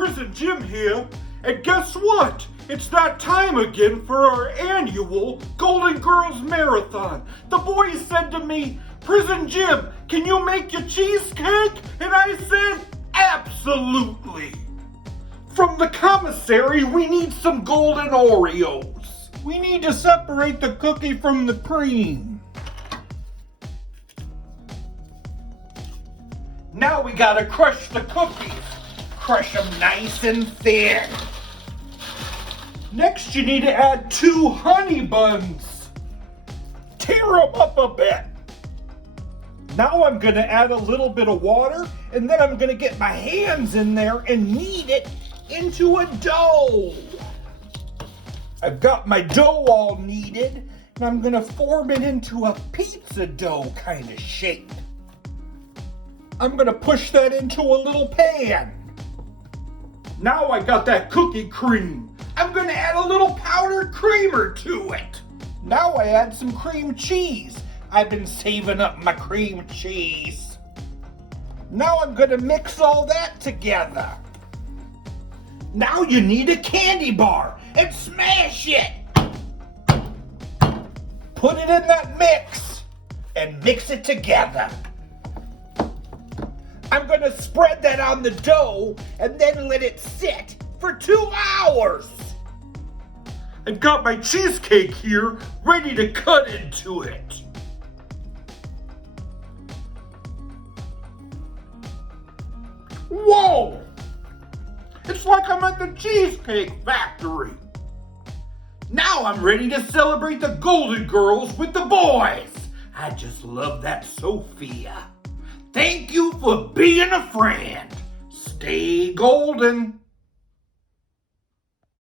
Prison Jim here, and guess what? It's that time again for our annual Golden Girls Marathon. The boys said to me, Prison Jim, can you make your cheesecake? And I said, absolutely. From the commissary, we need some golden Oreos. We need to separate the cookie from the cream. Now we gotta crush the cookies. Crush them nice and thin. Next you need to add 2 honey buns. Tear them up a bit. Now I'm gonna add a little bit of water, and then I'm gonna get my hands in there and knead it into a dough. I've got my dough all kneaded, and I'm gonna form it into a pizza dough kind of shape. I'm gonna push that into a little pan. Now I got that cookie cream. I'm gonna add a little powdered creamer to it. Now I add some cream cheese. I've been saving up my cream cheese. Now I'm gonna mix all that together. Now you need a candy bar and smash it. Put it in that mix and mix it together. I'm gonna spread that on the dough and then let it sit for 2 hours. I've got my cheesecake here ready to cut into it. Whoa! It's like I'm at the Cheesecake Factory. Now I'm ready to celebrate the Golden Girls with the boys. I just love that Sophia. Thank you for being a friend. Stay golden.